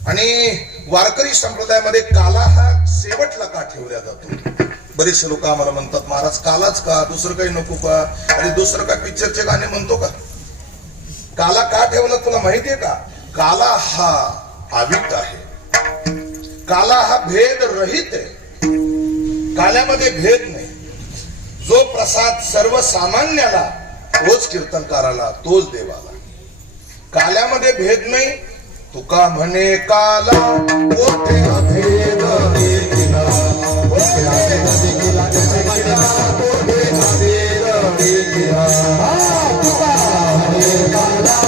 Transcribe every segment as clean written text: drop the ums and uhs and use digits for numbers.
आणि वारकरी संप्रदायामध्ये काला हा शेवटला का ठेवला जातो? बरेचसे लोक आम्हाला म्हणतात, महाराज कालाच का, दुसरं काही नको का? आणि दुसरं काय पिक्चरचे गाणे म्हणतो का? काला का ठेवला तुला माहितीये का? काला हा आवित आहे, काला हा भेद रहित आहे, काल्यामध्ये भेद नाही. जो प्रसाद सर्वसामान्याला तोच कीर्तनकाराला, तोच देवाला. काल्यामध्ये भेद नाही. तुका म्हणे काला कोठे अभेद देखिला, कोठे अभेद देखिला, कोठे अभेद देखिला. तुका म्हणे काला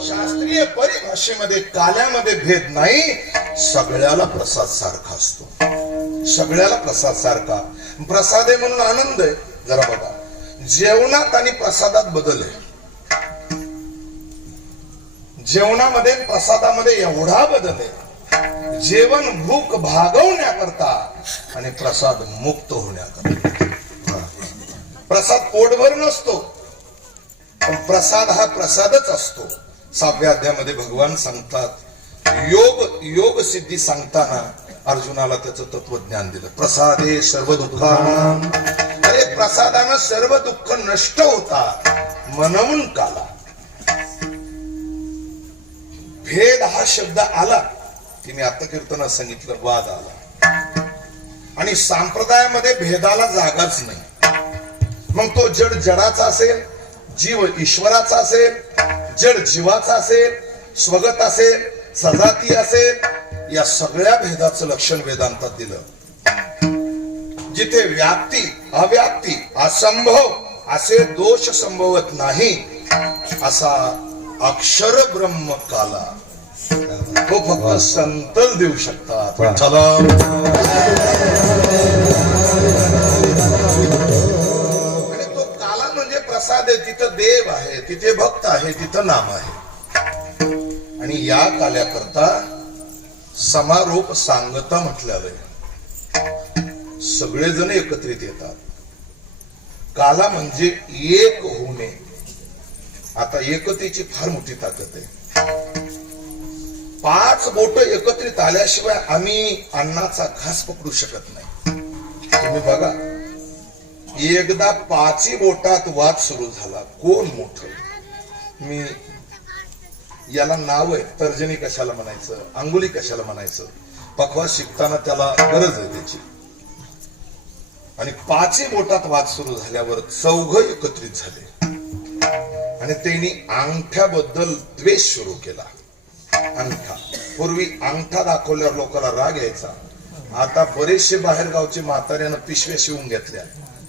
शास्त्रीय परिभाषेमध्ये काल्यामध्ये भेद नाही. सगळ्याला प्रसाद सारखा असतो, सगळ्याला प्रसाद सारखा. प्रसाद आहे म्हणून आनंद आहे. जरा बघा, जेवणात आणि प्रसादात बदल आहे. जेवणामध्ये प्रसादामध्ये एवढा बदल आहे. जेवण भूक भागवण्याकरता आणि प्रसाद मुक्त होण्याकरता. प्रसाद पोटभर नसतो, पण प्रसाद हा प्रसादच असतो. 6व्या अध्यायामध्ये भगवान सांगतात, योग सिद्धी सांगताना अर्जुनाला त्याचं तत्वज्ञान दिलं. प्रसादे सर्व दुःखानां. अरे प्रसादानं सर्व दुःख नष्ट होतात म्हणून काला. भेद हा शब्द आला की मी आता कीर्तनात सांगितलं, वाद आला. आणि संप्रदायामध्ये भेदाला जागाच नाही. मग तो जड जडाचा असेल, जीव ईश्वराचा असेल, जड जीवाचा असेल, स्वगत असेल, सजाती असेल, या सगळ्या भेदाचं लक्षण वेदांतात दिलं. जिथे व्याप्ती अव्याप्ती असंभव असे दोष संभवत नाही, असा अक्षर ब्रह्म काला तो फक्त संतच देऊ शकतात. आणि तो काला म्हणजे प्रसाद आहे. तिथं देव आहे, तिथे भक्त आहे, तिथं नाम आहे. आणि या काल्याकरता समारोप सांगता म्हटलेलं आहे. सगळेजण एकत्रित येतात. काला म्हणजे एक होणे. आता एकतेची फार मोठी ताकद आहे. 5 बोट एकत्रित आल्याशिवाय आम्ही अन्नाचा घास पकडू शकत नाही. तुम्ही बघा, एकदा 5 बोटात वाद सुरू झाला, कोण मोठं. मी याला नाव आहे, तर्जनी कशाला म्हणायचं, अंगुली कशाला म्हणायचं. पखवाज शिकताना त्याला गरज आहे त्याची. आणि 5 बोटात वाद सुरू झाल्यावर 4 एकत्रित झाले आणि त्यांनी अंगठ्याबद्दल द्वेष सुरू केला. अंगठा, पूर्वी अंगठा दाखवल्यावर लोकांना राग यायचा. आता बरेचसे बाहेर गावचे म्हाताऱ्यानं पिशव्या शिवून घेतल्या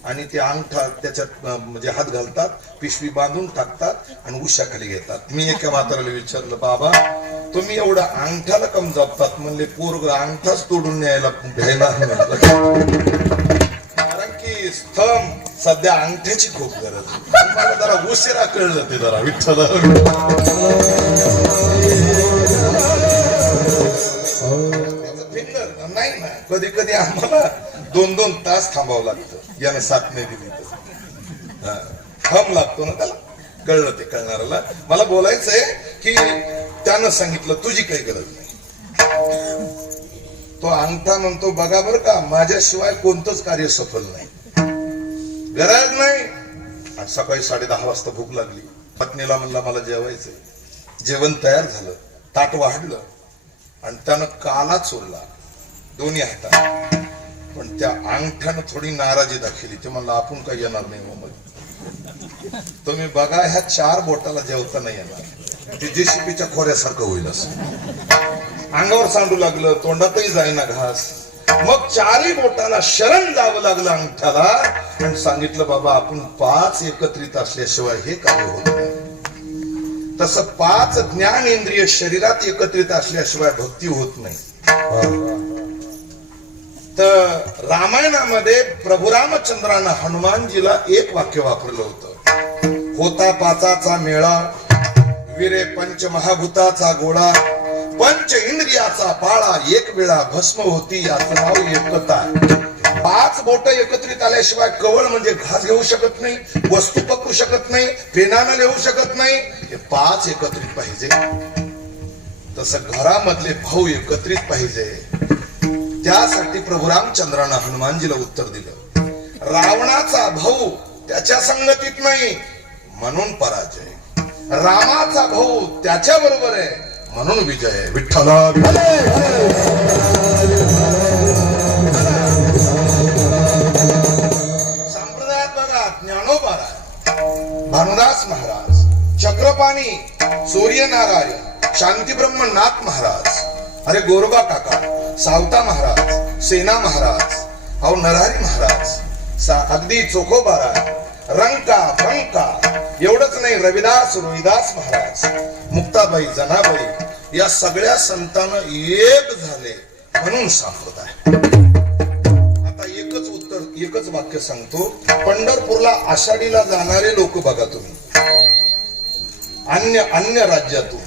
आणि ते अंगठा त्याच्यात म्हणजे हात घालतात, पिशवी बांधून टाकतात आणि उशाखाली घेतात. मी एका म्हाताऱ्याला विचारलं, बाबा तुम्ही एवढा अंगठ्याला कम जपतात? म्हणले, पोरग अंगठाच तोडून न्यायला घ्यायला. कारण की स्तंभ सध्या अंगठ्याची खूप गरज. मला जरा उशिरा कळलं ते, जरा विठ्ठल फिंगर नाही ना. कधी कधी आम्हाला 2-2 तास थांबावं लागतं. याने साथ नाही दिली तर थंब लागतो ना त्याला. कळलं ते कळणाऱ्याला. मला बोलायचंय की त्यानं सांगितलं तुझी काही गरज नाही. तो अंगठा म्हणतो, बघा बरं का, माझ्याशिवाय कोणतंच कार्य सफल नाही, गरज नाही. आणि सकाळी 10:30 वाजता भूक लागली. पत्नीला म्हणला मला जेवायचंय. जेवण तयार झालं, ताट वाढलं आणि त्यानं काला चोरला दोन्ही हातात. पण त्या अंगठ्यानं थोडी नाराजी दाखवली. ते म्हणलं, आपण काही येणार नाही मध्ये. तुम्ही बघा, ह्या 4 बोटाला जेवता नाही येणार. ते जेसीबीच्या खोऱ्यासारखं होईल असं. अंगावर सांडू लागलं, तोंडातही जाईना घास. मग 4ही बोटाला शरण जावं लागलं अंगठ्याला आणि सांगितलं, बाबा आपण 5 एकत्रित असल्याशिवाय हे कार्य होत नाही. तसं 5 ज्ञानेंद्रिय शरीरात एकत्रित असल्याशिवाय भक्ती होत नाही. तर रामायणामध्ये प्रभू रामचंद्रानं हनुमानजीला एक वाक्य वापरलं होतं. होता 5चा मेळा, विरे पंचमहाभूताचा गोळा, पंच इंद्रियाचा पाळा, एक वेळा भस्म होती, याचं नाव एकता. 5 बोट एकत्रित आल्याशिवाय कवळ म्हणजे घास घेऊ शकत नाही, वस्तू पकडू शकत नाही, पेनानं लिहू शकत नाही. हे 5 एकत्रित पाहिजे. तसं घरामधले भाऊ एकत्रित पाहिजे. त्यासाठी प्रभू रामचंद्रानं हनुमानजीला उत्तर दिलं, रावणाचा भाऊ त्याच्या संगतीत नाही म्हणून पराजय, रामाचा भाऊ त्याच्या बरोबर आहे म्हणून विजय. विठ्ठला संप्रदायात बघा, ज्ञानोबा, भानुदास महाराज, चक्रपाणी, सूर्यनारायण, शांतीब्रह्म नाथ महाराज, अरे गोरबा काका, सावता महाराज, सेना महाराज, अहो नरहरी महाराज, अगदी चोखोबारा, रंका बंका, एवढंच नाही, रविदास, रोहिदास महाराज, मुक्ताबाई, जनाबाई, या सगळ्या संतांना एक झाले म्हणून संप्रदाय. आता एकच उत्तर, एकच वाक्य सांगतो. पंढरपूरला आषाढीला जाणारे लोक बघा तुम्ही, अन्य राज्यातून,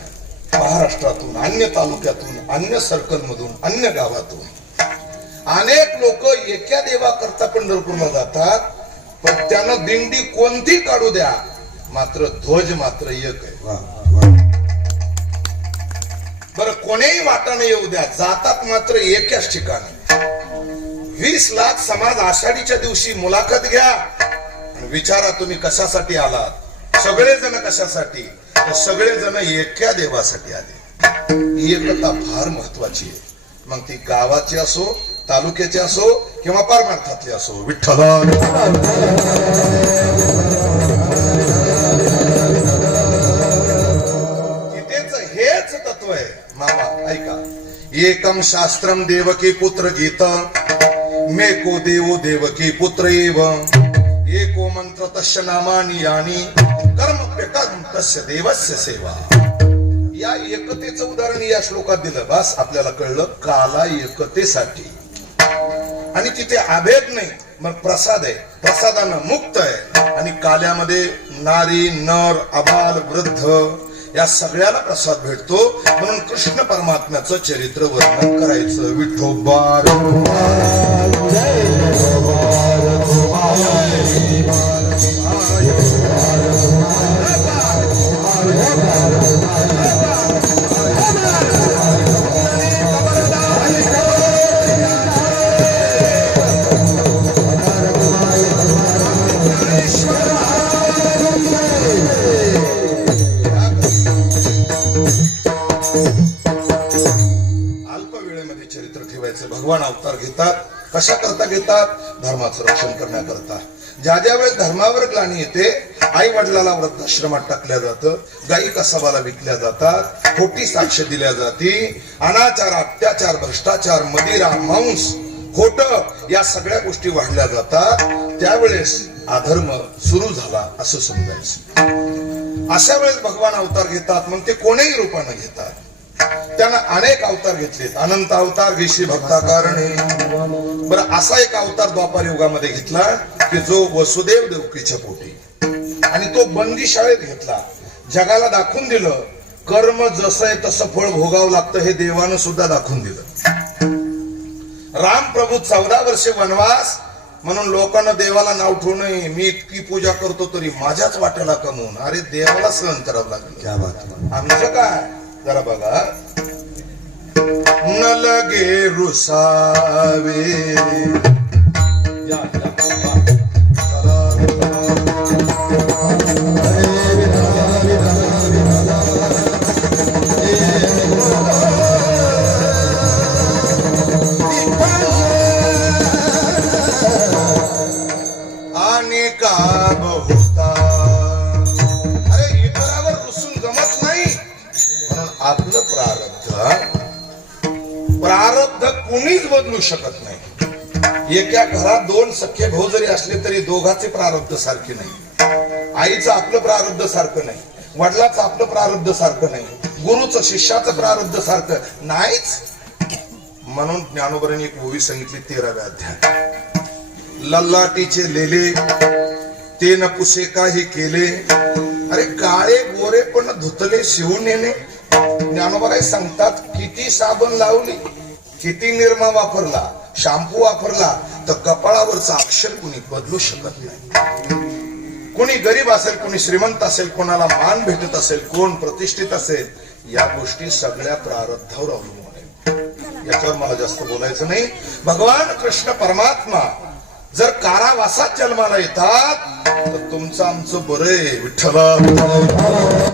महाराष्ट्रातून, अन्य तालुक्यातून, अन्य सर्कल मधून, अन्य गावातून अनेक लोक एका देवा करता पंढरपूरला जातात. पण त्यानं दिंडी कोणती काढू द्या, मात्र ध्वज मात्र एक आहे. बरं, कोणीही वाटाने येऊ द्या, जातात मात्र एकाच ठिकाणी. 20 लाख समाज आषाढीच्या दिवशी मुलाखत घ्या आणि विचारा तुम्ही कशासाठी आलात. सगळेजण कशासाठी? सगळेजण एका देवासाठी आले. एकता फार महत्वाची आहे. मग ती गावाची असो, तालुक्याची असो किंवा परमार्थातली असो. विठ्ठला हेच तत्व आहे मामा. ऐका, एकम शास्त्रम देवकी पुत्र गीत, मेको देवो देवकी पुत्र एव, एको मंत्र तस्य नामानि यानी, कर्मप्यकर्म तस्य देवस्य सेवा. या एकतेचं उदाहरण या श्लोकात दिलं. बस आपल्याला कळलं, काला एकतेसाठी. आणि तिथे अभेद नाही, मग प्रसाद आहे, प्रसादानं मुक्त आहे. आणि काल्यामध्ये नारी, नर, अबाल, वृद्ध या सगळ्याला प्रसाद भेटतो. म्हणून कृष्ण परमात्म्याचं चरित्र वर्णन करायचं. विठोबा भगवान अवतार घेतात. कशा करता घेतात? धर्माचं रक्षण करण्याकरता. ज्या ज्या वेळेस धर्मावर ग्लानी येते, आई वडिलाला वृद्धाश्रमात टाकल्या जातं, गायी कसाबाला विकल्या जातात, खोटी साक्ष दिल्या जाती, अनाचार, अत्याचार, भ्रष्टाचार, मदिरा, मांस, खोट या सगळ्या गोष्टी वाढल्या जातात. त्यावेळेस अधर्म सुरू झाला असं समजायचं. अशा वेळेस भगवान अवतार घेतात. मग ते कोणीही रूपानं घेतात. त्यानं अनेक अवतार घेतलेत. अनंत अवतार घेशी भक्ता कारणे. बरं, असा एक अवतार द्वापार युगामध्ये घेतला की जो वसुदेव देवकीच्या पोटी, आणि तो बंदी शाळेत घेतला. जगाला दाखवून दिलं, कर्म जसं आहे तसं फळ भोगावं लागतं हे देवानं सुद्धा दाखवून दिलं. राम प्रभू 14 वर्षे वनवास, म्हणून लोकांना देवाला नाव ठेवू नये. मी इतकी पूजा करतो तरी माझ्याच वाट्याला कमवून. अरे देवाला सहन करावं लागलं. आमचं काय जरा बघा. न लगे रुसावे, आणि का बहुता. अरे इतरावर रुसून जमत नाही. म्हणून आपलं प्रारब्ध कुणीच बदलू शकत नाही. एका घरात 2 सख्खे भाऊ जरी असले तरी दोघांचे प्रारब्ध सारखे नाही. आईचं आपलं प्रारब्ध सारखं नाही, वडिलाचं आपलं प्रारब्ध सारखं नाही, गुरुचं शिष्याचं प्रारब्ध सारखं नाहीच. म्हणून ज्ञानोबरांनी एक ओवी सांगितली 13व्या अध्यायात. लल्लाटीचे लेले ते न पुसे काही केले. अरे काळे गोरे पण धुतले शिवून येणे. ज्ञानोबा काय सांगतात, किती साबण लावली, किती निरमा वापरला, शॅम्पू वापरला, तर कपाळावरचं अक्षर कुणी बदलू शकत नाही. कोणी गरीब असेल, कोणी श्रीमंत असेल, कोणाला मान भेटत असेल, कोण प्रतिष्ठित असेल, या गोष्टी सगळ्या प्रारब्धावर अवलंबून आहेत. याच्यावर मला जास्त बोलायचं नाही. भगवान कृष्ण परमात्मा जर कारावासात जन्माला येतात तर तुमचं आमचं बरं आहे विठ्ठला.